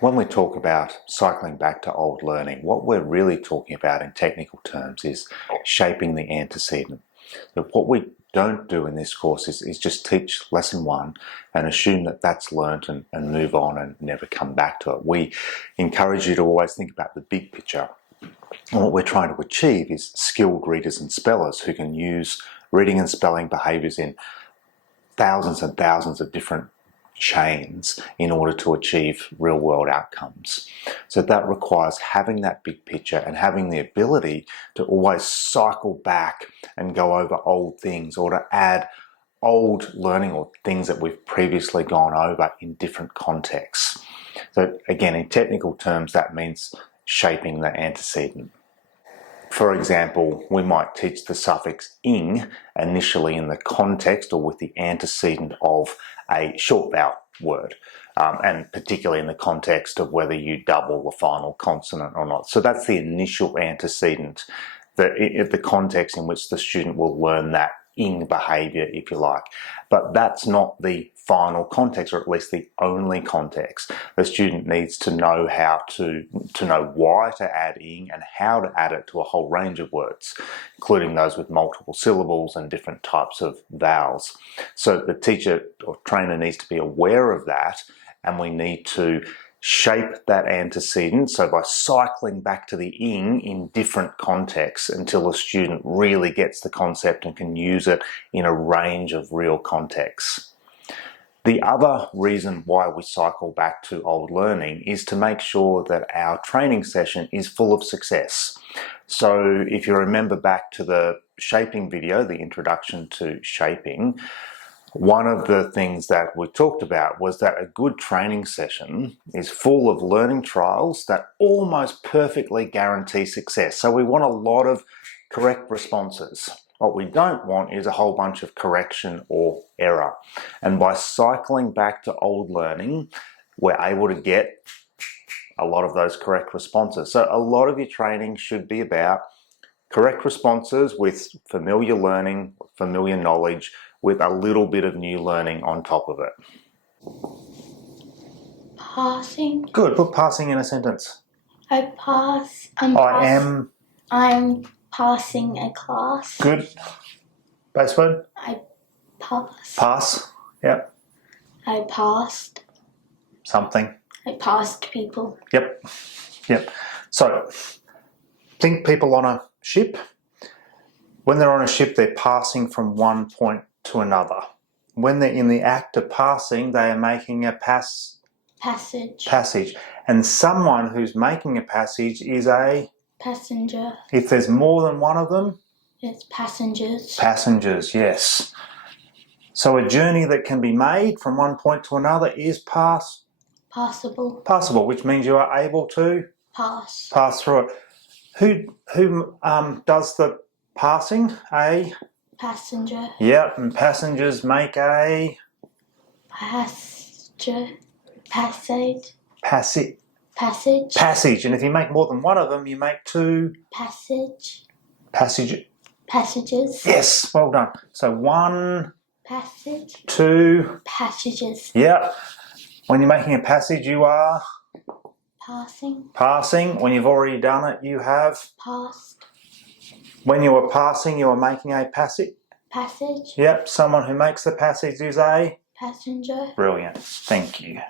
When we talk about cycling back to old learning, what we're really talking about in technical terms is shaping the antecedent. But what we don't do in this course is just teach lesson one and assume that that's learnt and move on and never come back to it. We encourage you to always think about the big picture. And what we're trying to achieve is skilled readers and spellers who can use reading and spelling behaviours in thousands and thousands of different chains in order to achieve real world outcomes. So that requires having that big picture and having the ability to always cycle back and go over old things, or to add old learning or things that we've previously gone over in different contexts. So again, in technical terms, that means shaping the antecedent. For example, we might teach the suffix ing initially in the context or with the antecedent of a short vowel word, and particularly in the context of whether you double the final consonant or not. So that's the initial antecedent, the context in which the student will learn that ing behaviour, if you like. But that's not the final context, or at least the only context. The student needs to know how to know why to add ing and how to add it to a whole range of words, including those with multiple syllables and different types of vowels. So the teacher or trainer needs to be aware of that, and we need to shape that antecedent, so by cycling back to the ing in different contexts until a student really gets the concept and can use it in a range of real contexts. The other reason why we cycle back to old learning is to make sure that our training session is full of success. So if you remember back to the shaping video, the introduction to shaping, one of the things that we talked about was that a good training session is full of learning trials that almost perfectly guarantee success. So we want a lot of correct responses. What we don't want is a whole bunch of correction or error. And by cycling back to old learning, we're able to get a lot of those correct responses. So a lot of your training should be about correct responses with familiar learning, familiar knowledge, with a little bit of new learning on top of it. Passing. Good. Put passing in a sentence. I'm passing a class. Good. Base word. I pass. Pass. Yep. I passed. Something. I passed people. Yep. Yep. So think people on a ship. When they're on a ship, they're passing from one point to another. When they're in the act of passing, they are making a passage. And someone who's making a passage is a passenger. If there's more than one of them, it's passengers. Passengers, yes. So a journey that can be made from one point to another is passable. Passable, which means you are able to pass through it. Who does the passing? A passenger. Yep, and passengers make a passage. And if you make more than one of them, you make two passages. Yes, well done. So one passage, two passages. Yeah. When you're making a passage, you are passing. When you've already done it, you have passed. When you are passing, you are making a passage. Passage. Yep, someone who makes the passage is a passenger. Brilliant. Thank you.